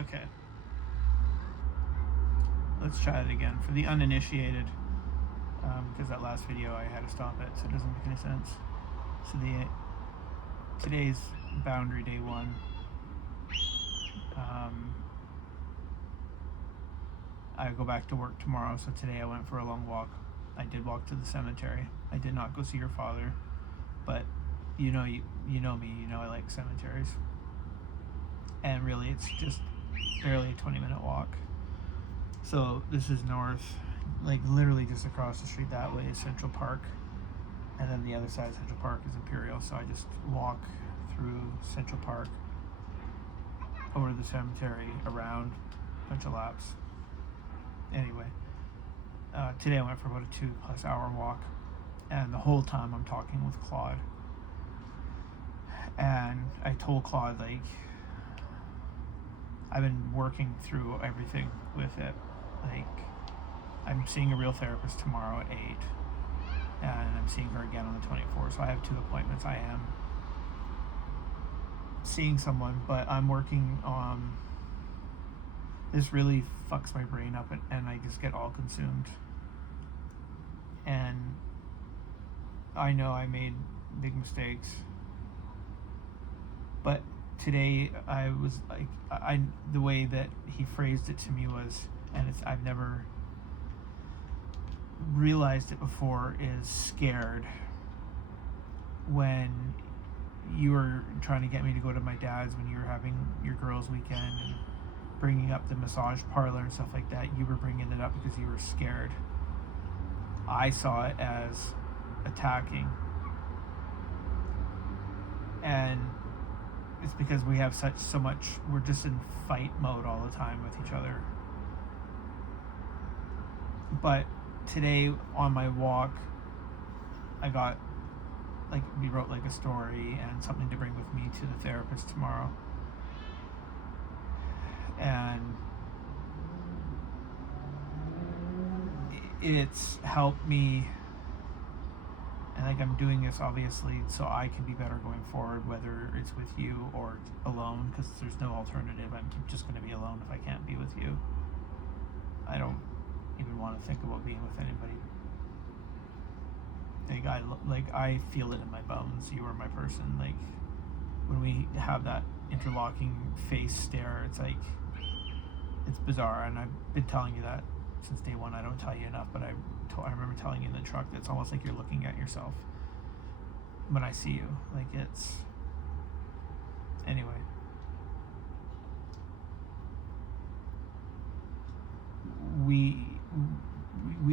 Okay. Let's try it again for the uninitiated, because that last video I had to stop it, so it doesn't make any sense. So today's boundary day 1. I go back to work tomorrow, so today I went for a long walk. I did walk to the cemetery. I did not go see your father, but you know me. You know I like cemeteries, and really it's just barely a 20-minute walk. So this is north, like literally just across the street that way is Central Park, and then the other side of Central Park is Imperial. So I just walk through Central Park over to the cemetery, around a bunch of laps. Anyway, today I went for about a 2+ hour walk, and the whole time I'm talking with Claude, and I told Claude, like, I've been working through everything with it. Like, I'm seeing a real therapist tomorrow at 8, and I'm seeing her again on the 24th, so I have 2 appointments. I am seeing someone, but I'm working on this. Really fucks my brain up, and I just get all consumed, and I know I made big mistakes, but today I was like, the way that he phrased it to me was, and I've never realized it before, is scared. When you were trying to get me to go to my dad's when you were having your girls' weekend and bringing up the massage parlor and stuff like that, you were bringing it up because you were scared. I saw it as attacking, and it's because we have so much, we're just in fight mode all the time with each other. But today on my walk, I got, like, we wrote like a story and something to bring with me to the therapist tomorrow, and it's helped me. And like, I'm doing this obviously so I can be better going forward, whether it's with you or alone, because there's no alternative. I'm just going to be alone if I can't be with you. I don't even want to think about being with anybody. Like, I feel it in my bones. You are my person. Like, when we have that interlocking face stare, it's like, it's bizarre. And I've been telling you that since day 1. I don't tell you enough, but I remember telling you in the truck that it's almost like you're looking at yourself when I see you. Like, it's, anyway. We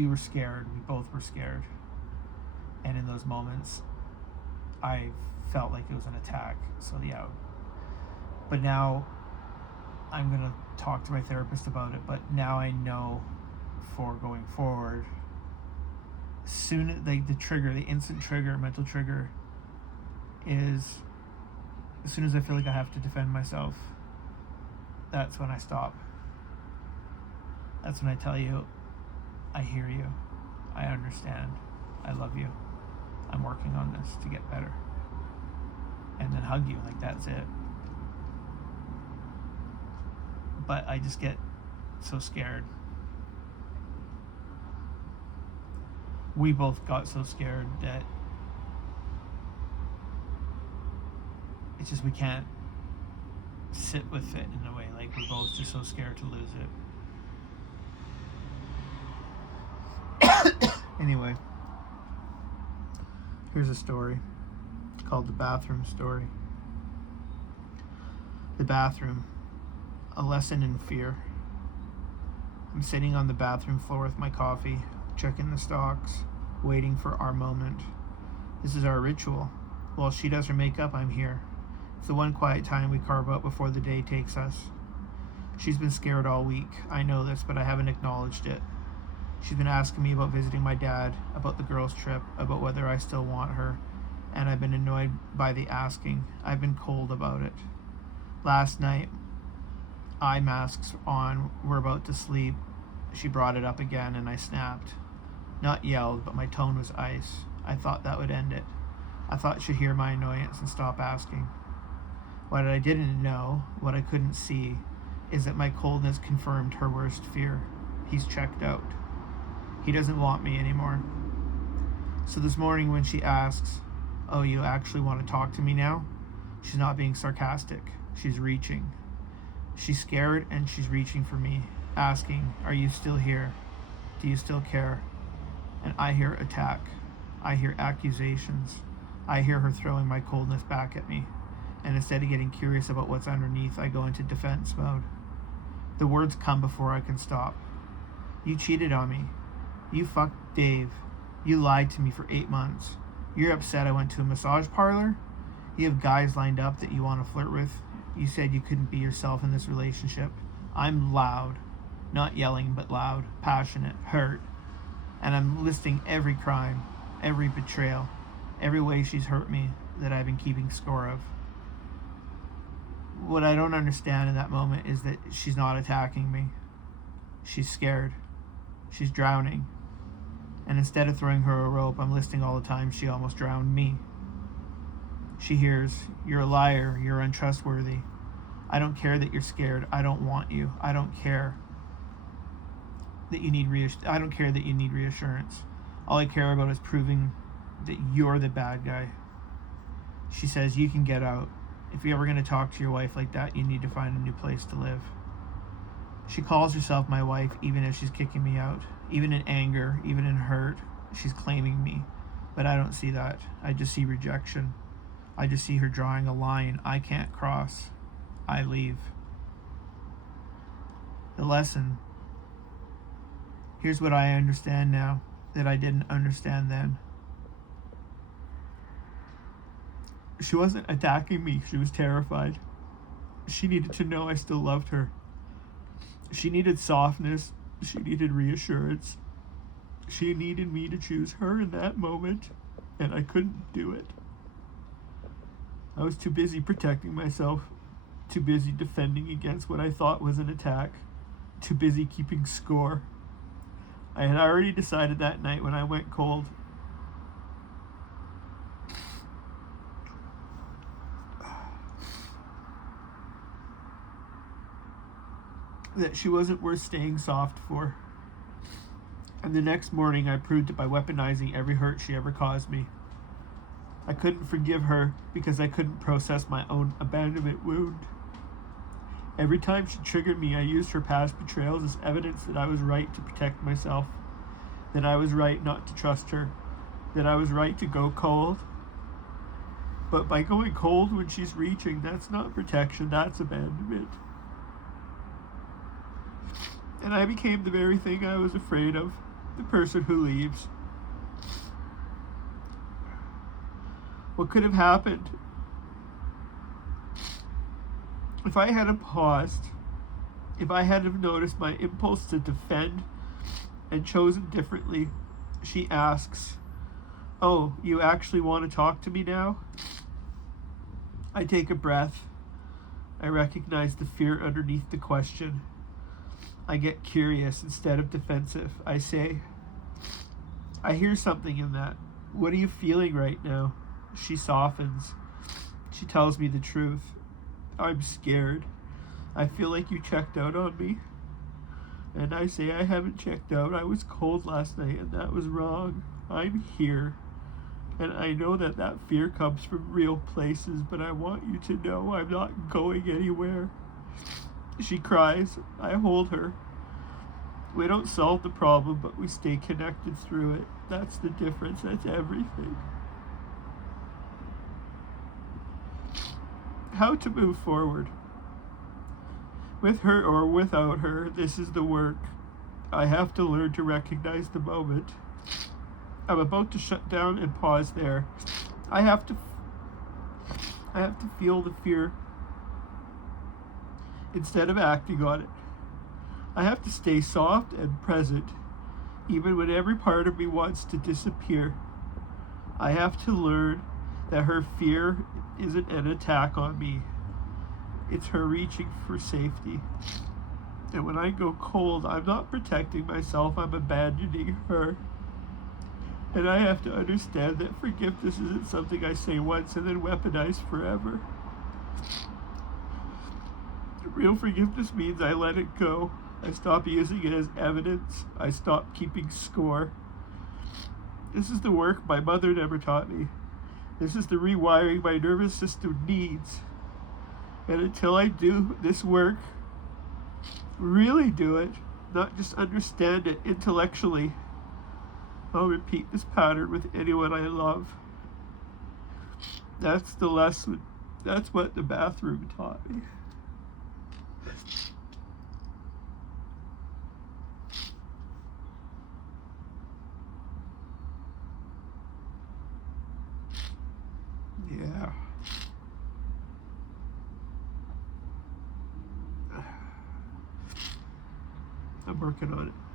were scared. We both were scared. And in those moments, I felt like it was an attack. So yeah. But now I'm going to talk to my therapist about it. But now I know for going forward, soon, like, the trigger, the instant trigger, mental trigger, is as soon as I feel like I have to defend myself, that's when I stop. That's when I tell you, I hear you, I understand, I love you, I'm working on this to get better, and then hug you. Like, that's it. But I just get so scared. We both got so scared that it's just, we can't sit with it in a way. Like, we're both just so scared to lose it. Anyway, here's a story called The Bathroom Story. The bathroom, a lesson in fear. I'm sitting on the bathroom floor with my coffee, checking the stocks, waiting for our moment. This is our ritual. While she does her makeup, I'm here. It's the one quiet time we carve out before the day takes us. She's been scared all week. I know this, but I haven't acknowledged it. She's been asking me about visiting my dad, about the girls' trip, about whether I still want her, and I've been annoyed by the asking. I've been cold about it. Last night, eye masks on, we're about to sleep. She brought it up again, and I snapped. Not yelled, but my tone was ice. I thought that would end it. I thought she'd hear my annoyance and stop asking. What I didn't know, what I couldn't see, is that my coldness confirmed her worst fear. He's checked out. He doesn't want me anymore. So this morning when she asks, "Oh, you actually want to talk to me now?" She's not being sarcastic. She's reaching. She's scared and she's reaching for me, asking, "Are you still here? Do you still care?" And I hear attack. I hear accusations. I hear her throwing my coldness back at me. And instead of getting curious about what's underneath, I go into defense mode. The words come before I can stop. "You cheated on me. You fucked Dave. You lied to me for 8 months. You're upset I went to a massage parlor? You have guys lined up that you want to flirt with. You said you couldn't be yourself in this relationship." I'm loud. Not yelling, but loud, passionate, hurt. And I'm listing every crime, every betrayal, every way she's hurt me that I've been keeping score of. What I don't understand in that moment is that she's not attacking me. She's scared. She's drowning. And instead of throwing her a rope, I'm listing all the times she almost drowned me. She hears, "You're a liar. You're untrustworthy. I don't care that you're scared. I don't want you. I don't care that you need I don't care that you need reassurance. All I care about is proving that you're the bad guy." She says, "You can get out. If you're ever going to talk to your wife like that, you need to find a new place to live." She calls herself my wife even if she's kicking me out. Even in anger, even in hurt, she's claiming me. But I don't see that. I just see rejection. I just see her drawing a line I can't cross. I leave. The lesson. Here's what I understand now that I didn't understand then. She wasn't attacking me. She was terrified. She needed to know I still loved her. She needed softness. She needed reassurance. She needed me to choose her in that moment, and I couldn't do it. I was too busy protecting myself, too busy defending against what I thought was an attack, too busy keeping score. I had already decided that night when I went cold that she wasn't worth staying soft for. And the next morning I proved it by weaponizing every hurt she ever caused me. I couldn't forgive her because I couldn't process my own abandonment wound. Every time she triggered me, I used her past betrayals as evidence that I was right to protect myself, that I was right not to trust her, that I was right to go cold. But by going cold when she's reaching, that's not protection, that's abandonment. And I became the very thing I was afraid of, the person who leaves. What could have happened if I had paused, if I had have noticed my impulse to defend and chosen differently? She asks, "Oh, you actually want to talk to me now?" I take a breath. I recognize the fear underneath the question. I get curious instead of defensive. I say, "I hear something in that. What are you feeling right now?" She softens. She tells me the truth. "I'm scared. I feel like you checked out on me." And I say, "I haven't checked out. I was cold last night and that was wrong. I'm here. And I know that that fear comes from real places, but I want you to know I'm not going anywhere." She cries. I hold her. We don't solve the problem, but we stay connected through it. That's the difference. That's everything. How to move forward. With her or without her, this is the work. I have to learn to recognize the moment. I'm about to shut down and pause there. I have to feel the fear instead of acting on it. I have to stay soft and present, even when every part of me wants to disappear. I have to learn that her fear isn't an attack on me. It's her reaching for safety. And when I go cold, I'm not protecting myself, I'm abandoning her. And I have to understand that forgiveness isn't something I say once and then weaponize forever. Real forgiveness means I let it go. I stop using it as evidence. I stop keeping score. This is the work my mother never taught me. This is the rewiring my nervous system needs. And until I do this work, really do it, not just understand it intellectually, I'll repeat this pattern with anyone I love. That's the lesson. That's what the bathroom taught me. Yeah. I'm working on it.